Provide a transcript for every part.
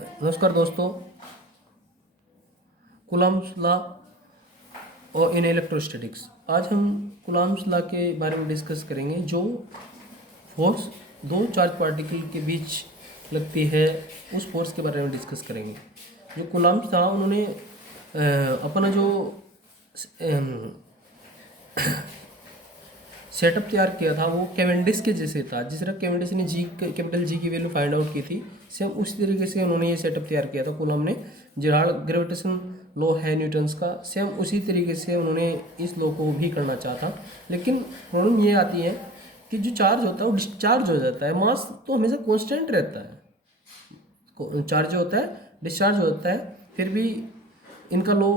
नमस्कार दोस्तों, Coulomb's law और इन इलेक्ट्रोस्टैटिक्स। आज हम कूलम्ब्स लॉ के बारे में डिस्कस करेंगे, जो फोर्स दो चार्ज पार्टिकल के बीच लगती है उस फोर्स के बारे में डिस्कस करेंगे। जो कूलम्ब्स था उन्होंने अपना जो सेटअप तैयार किया था वो कैवेंडिश के जैसे था। जिस तरह कैवेंडिश ने कैपिटल जी की वैल्यू फाइंड आउट की थी, सेम उसी तरीके से उन्होंने ये सेटअप तैयार किया था। कूलम्ब ने जेराल्ड ग्रेविटेशन लॉ है न्यूटन्स का, सेम उसी तरीके से उन्होंने इस लॉ को भी करना चाहा था। लेकिन प्रॉब्लम ये आती है कि जो चार्ज होता है वो डिस्चार्ज हो जाता है, मास तो हमेशा कॉन्स्टेंट रहता है। चार्ज होता है डिस्चार्ज हो जाता है, फिर भी इनका लॉ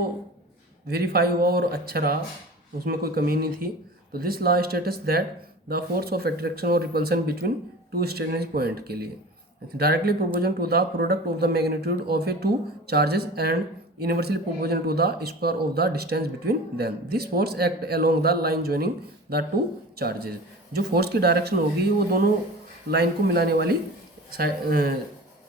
वेरीफाई हुआ और अच्छा रहा, उसमें कोई कमी नहीं थी। तो this law states that the force of attraction और repulsion between two stationary point के लिए directly proportional to the product of the magnitude of a two charges and inversely proportional to the square of the distance between them. This force act along the line joining the two charges. जो फोर्स की direction होगी वो दोनों line को मिलाने वाली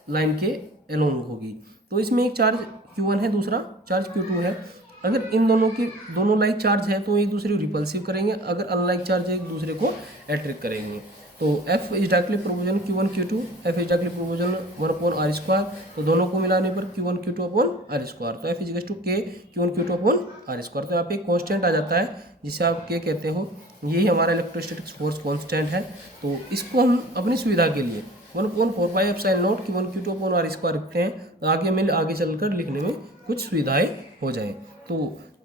line के अलोंग होगी। तो इसमें एक चार्ज Q1 है, दूसरा चार्ज Q2 है। अगर इन दोनों लाइक चार्ज है तो एक दूसरे को रिपल्सिव करेंगे, अगर अनलाइक चार्ज है एक दूसरे को अट्रैक्ट करेंगे। तो F is directly proportional Q1 Q2, F is directly proportional 1/r²। तो दोनों को मिलाने पर Q1 Q2/r²। तो F is equal to K Q1 Q2/r²। तो यहाँ पे एक कांस्टेंट आ जाता है जिसे आप K कहते हो। यही हमारा इलेक्ट्रोस्टैटिक्स फोर्स कांस्टेंट है। तो इसको हम अपनी सुविधा के लिए 1/4πε0 Q1 Q2/r² रखते हैं, ताकि हमें आगे चलकर लिखने में कुछ सुविधाएं हो जाए। तो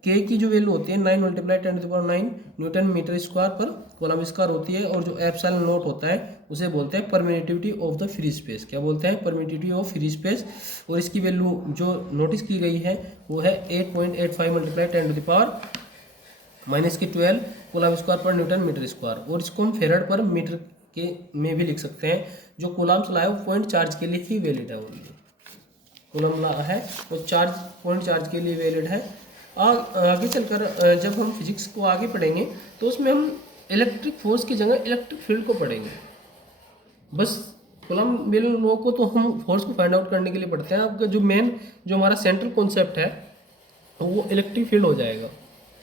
K की जो वैल्यू होती है 9 × 10⁹ न्यूटन मीटर स्क्वायर पर कूलम्ब स्क्वायर होती है। और जो ε0 होता है उसे बोलते हैं permittivity of the free space. क्या बोलते हैं? Permittivity of free space. और इसकी वैल्यू जो नोटिस की गई है वो है 8.85 × 10⁻⁻12 कूलम्ब स्क्वायर पर न्यूटन मीटर स्क्वायर। और इसको हम फेरड पर मीटर के में भी लिख सकते हैं। जो कूलम्ब लॉ है वो पॉइंट चार्ज के लिए ही वैलिड है। ओनली कूलम्ब लॉ है वो पॉइंट चार्ज के लिए वैलिड है। आगे चलकर जब हम फिजिक्स को आगे पढ़ेंगे तो उसमें हम इलेक्ट्रिक फोर्स की जगह इलेक्ट्रिक फील्ड को पढ़ेंगे। बस कूलम्ब लॉ को तो हम फोर्स को फाइंड आउट करने के लिए पढ़ते हैं। आपका जो हमारा सेंट्रल कॉन्सेप्ट है वो इलेक्ट्रिक फील्ड हो जाएगा।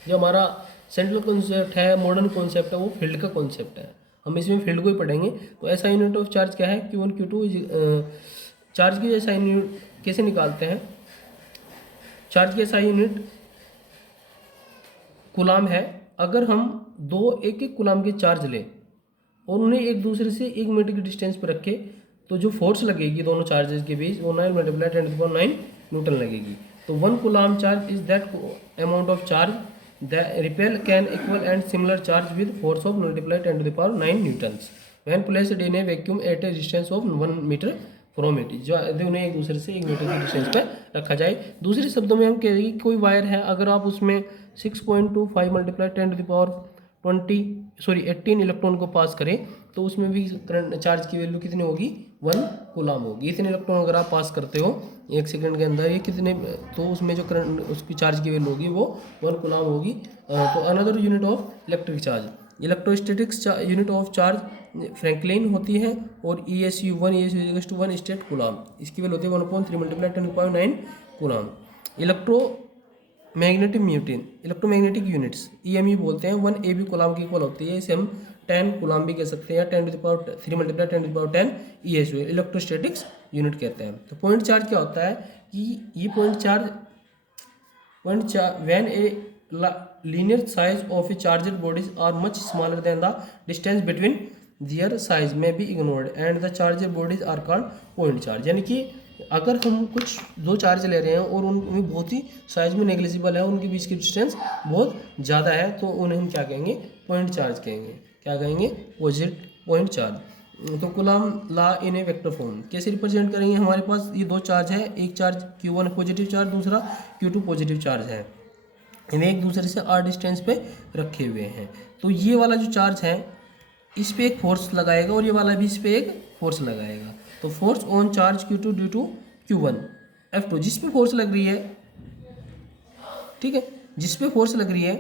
जो हमारा सेंट्रल कॉन्सेप्ट है, मॉडर्न कॉन्सेप्ट है, वो फील्ड का कॉन्सेप्ट है। हम इसमें फील्ड को ही पढ़ेंगे। तो ऐसा यूनिट ऑफ चार्ज क्या है? Q1 Q2। चार्ज की ऐसा यूनिट कैसे निकालते हैं? चार्ज की ऐसा यूनिट कूलम्ब है। अगर हम एक एक कूलम्ब के चार्ज लें और उन्हें एक दूसरे से 1 मीटर की डिस्टेंस पर रखें, तो जो फोर्स लगेगी दोनों चार्जेस के बीच वो 9 × 10⁹ न्यूटन लगेगी। तो 1 coulomb charge is that amount of charge that repel can equal and similar charge with force of 10⁻⁹ newtons when placed in a vacuum at a distance of 1 metre from it. जो उन्हें एक दूसरे से 1 metre की distance पर रखा जाए। दूसरे शब्दों में हम कह रहे हैं कि कोई वायर है, अगर आप उसमें 6.25 × 18 इलेक्ट्रॉन को पास करें तो उसमें भी करंट चार्ज की वैल्यू कितनी होगी? 1 कूलम्ब होगी। इतने इलेक्ट्रॉन अगर आप पास करते हो 1 सेकंड के अंदर, ये कितने, तो उसमें जो करंट उसकी चार्ज की वैल्यू होगी वो 1 कूलम्ब होगी। तो another unit of electric charge electrostatics unit of charge Franklin होती है। और ESU 1 स्टेट कूलम्ब, इसकी वैल्यू होती है 1/3 × 10⁹ कूलम्ब। इलेक्ट्रोमैग्नेटिक यूनिट्स EMU बोलते हैं। 1 AB कूलम्ब की इक्वल होती है। इसे हम 10 कूलम्ब भी कह सकते हैं, या 10⁻³ × 10⁻10 ESU इलेक्ट्रोस्टैटिक्स यूनिट कहते हैं। तो पॉइंट चार्ज क्या होता है कि ये point charge when A linear size of a charged bodies are much smaller than the distance between their size may be ignored and the charged bodies are called point charge। यानी कि अगर हम कुछ दो चार्ज ले रहे हैं और उनमें बहुत ही साइज में नेग्लिजिबल है, उनके बीच की डिस्टेंस बहुत ज़्यादा है, तो उन्हें हम क्या कहेंगे? पॉइंट चार्ज कहेंगे। क्या कहेंगे? Point charge. तो Coulomb law in a vector form कैसे रिप्रेजेंट करेंगे? हमारे पास ये दो चार्ज है, एक चार्ज Q1 पॉजिटिव चार्ज, दूसरा Q2 पॉजिटिव चार्ज है। इन्हें एक दूसरे से r डिस्टेंस पे रखे हुए हैं। तो ये वाला जो चार्ज है इस पे एक फोर्स लगाएगा और ये वाला भी इस पे एक फोर्स लगाएगा। तो force on charge Q2 due to Q1 F2। जिस पे फोर्स लग रही है, ठीक है, जिस पे फोर्स लग रही है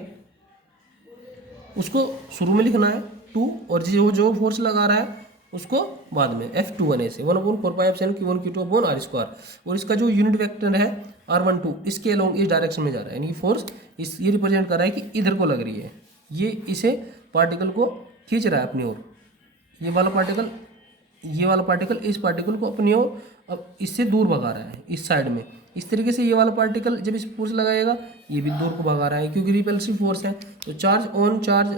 उसको शुरू में लिखना है 2, और जो फोर्स लगा रहा है उसको बाद में F21 ऐसे 1/4πε Q1 Q2 upon R square. और इसका जो यूनिट वेक्टर है R12 इसके अलोंग इस डायरेक्शन में जा रहा है, यानी कि फोर्स इस ये रिप्रेजेंट कर रहा है कि इधर को लग रही है, ये इसे पार्टिकल को खींच रहा है अपनी ओर। ये वाला पार्टिकल इस पार्टिकल को अपनी ओर अब इससे दूर भगा रहा है इस साइड में। इस तरीके से ये वाला पार्टिकल जब इस फोर्स लगाएगा ये भी दूर को भगा रहा है क्योंकि रिपल्सिव फोर्स है। तो charge on charge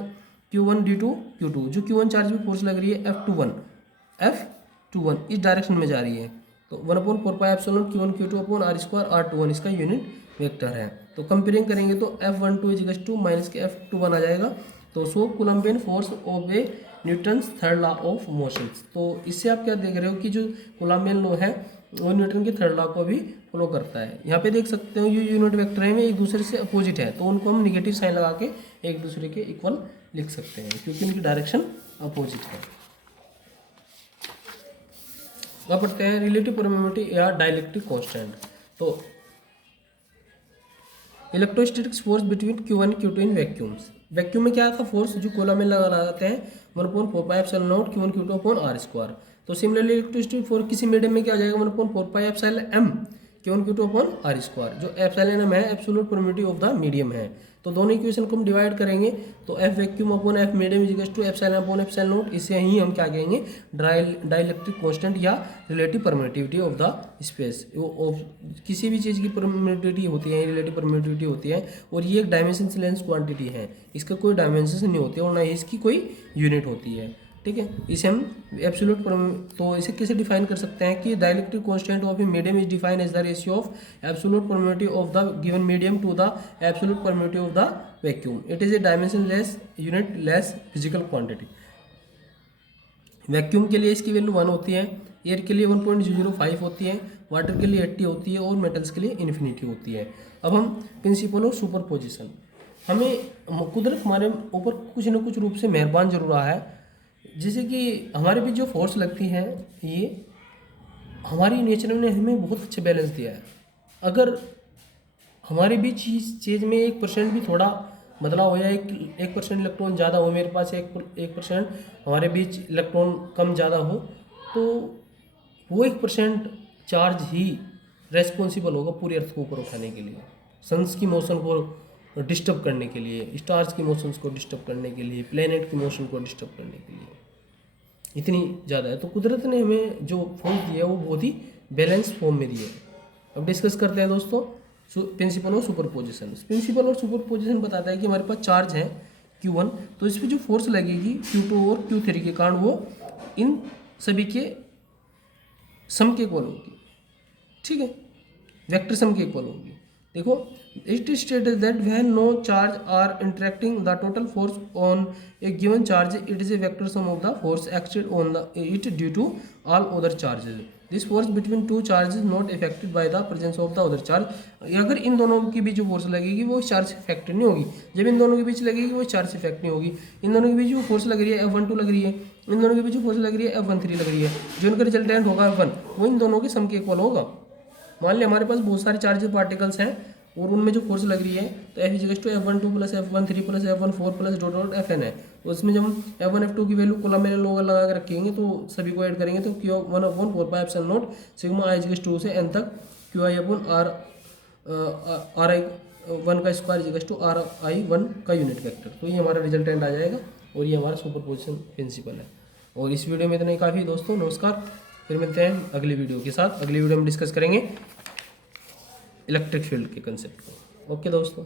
Q1 D2 Q2, जो Q1 चार्ज में फोर्स लग रही है F21 इस डायरेक्शन में जा रही है। तो 1/4πε Q1 Q2 upon R square R21 इसका यूनिट वेक्टर है। तो कंपेयरिंग करेंगे तो F12 इज टू माइनस के F21 आ जाएगा। तो so Coulombian force obey Newton's third law of motion. तो इससे आप क्या देख रहे हो कि जो कूलम्बियन लॉ है वो न्यूटन के थर्ड लॉ को भी फॉलो करता है। यहाँ पे देख सकते हो ये यूनिट वेक्टर है एक दूसरे से अपोजिट है, तो उनको हम निगेटिव साइन लगा के एक दूसरे के इक्वल लिख सकते हैं क्योंकि उनकी डायरेक्शन अपोजिट है। अब पढ़ते हैं रिलेटिव परमेबिलिटी या डाइलेक्ट्रिक कांस्टेंट। तो electrostatics force between Q1 Q2 इन वैक्यूम्स। वैक्यूम में क्या था फोर्स जो कूलम्ब में लगाते हैं 1/4πε0 Q1 Q2 upon R square. तो सिमिलरली इलेक्ट्रोस्टैटिक फोर्स किसी मीडियम में क्या आ जाएगा 1/4πε Q1 Q2 upon R square. जो एप्सिलॉन है absolute permittivity of the medium है। तो दोनों इक्वेशन को हम डिवाइड करेंगे तो F vacuum upon F medium is equal to epsilon upon epsilon naught. इसे ही हम क्या कहेंगे डाइलेक्ट्रिक कांस्टेंट या relative permittivity of the space. किसी भी चीज़ की परमिटिविटी होती है रिलेटिव परमिटिविटी होती है और ये एक डायमेंशन लेंस क्वांटिटी है, इसका कोई डायमेंशन नहीं होती है और ना ही इसकी कोई यूनिट होती है। ठीक है, इसे हम एब्सोल्यूट तो इसे कैसे डिफाइन कर सकते हैं कि dielectric constant of a medium is defined as the ratio of absolute permittivity of the given medium to the absolute permittivity of the vacuum. It is a dimensionless unitless physical quantity. Vacuum के लिए इसकी value 1 होती है, air के लिए 1.005 होती है, water के लिए 80 होती है और मेटल्स के लिए इन्फिनिटी होती है। अब हम प्रिंसिपल ऑफ सुपरपोजिशन, हमें कुदरत हमारे ऊपर कुछ न कुछ रूप से मेहरबान जरूर रहा है। जैसे कि हमारे बीच जो फोर्स लगती है ये हमारी नेचर ने हमें बहुत अच्छा बैलेंस दिया है। अगर हमारे बीच इस चीज़ में 1% भी थोड़ा बदलाव हो या 1% इलेक्ट्रॉन ज़्यादा हो, मेरे पास 1% हमारे बीच इलेक्ट्रॉन कम ज़्यादा हो, तो वो 1% चार्ज ही रेस्पॉन्सिबल होगा पूरी अर्थ को ऊपर उठाने के लिए, सन्स की मोशन को डिस्टर्ब करने के लिए, स्टार्स की मोशंस को डिस्टर्ब करने के लिए, प्लेनेट की मोशन को डिस्टर्ब करने के लिए, इतनी ज़्यादा है। तो कुदरत ने हमें जो फोर्स दिया है वो बहुत ही बैलेंस फॉर्म में दिया है। अब डिस्कस करते हैं दोस्तों principle of superposition. Principle of superposition बताता है कि हमारे पास चार्ज है Q1, तो इस पर जो फोर्स लगेगी Q2 और Q3 के कारण वो इन सभी के सम के इक्वल होगी। ठीक है, वेक्टर सम के इक्वल होगी। देखो it is stated that when no charge are interacting the total force on a given charge it is a vector sum of the force acted on the it due to all other charges. This force between two charges not affected by the presence of the other charge. अगर इन दोनों के बीच जो force लगेगी वो charge effect नहीं होगी, जब इन दोनों के बीच लगेगी वो चार्ज इफेक्ट नहीं होगी। इन दोनों के बीच जो फोर्स लग रही है F12 लग रही है, इन दोनों के बीच जो फोर्स लग रही है F13 लग रही है, जो इनका रिजल्टेंट होगा F1 वो इन दोनों के सम के इक्वल होगा। मान लिया हमारे पास बहुत सारे चार्ज पार्टिकल्स हैं और उनमें जो फोर्स लग रही है तो F is to F12 plus F13 plus F14 plus dot dot Fn है। तो उसमें जब हम F1 F2 की वैल्यू कॉलम में लगा के रखेंगे तो सभी को ऐड करेंगे तो Q1/4πε0 sigma i is two से n तक Qi/r1 का स्क्वायर इज टू ri1 का यूनिट वेक्टर। तो ये हमारा रिजल्टेंट आ जाएगा और ये हमारा सुपरपोजिशन प्रिंसिपल है। और इस वीडियो में इतना ही काफ़ी दोस्तों, नमस्कार। फिर मिलते हैं अगली वीडियो के साथ। अगली वीडियो में डिस्कस करेंगे इलेक्ट्रिक फील्ड के कंसेप्ट को। ओके दोस्तों।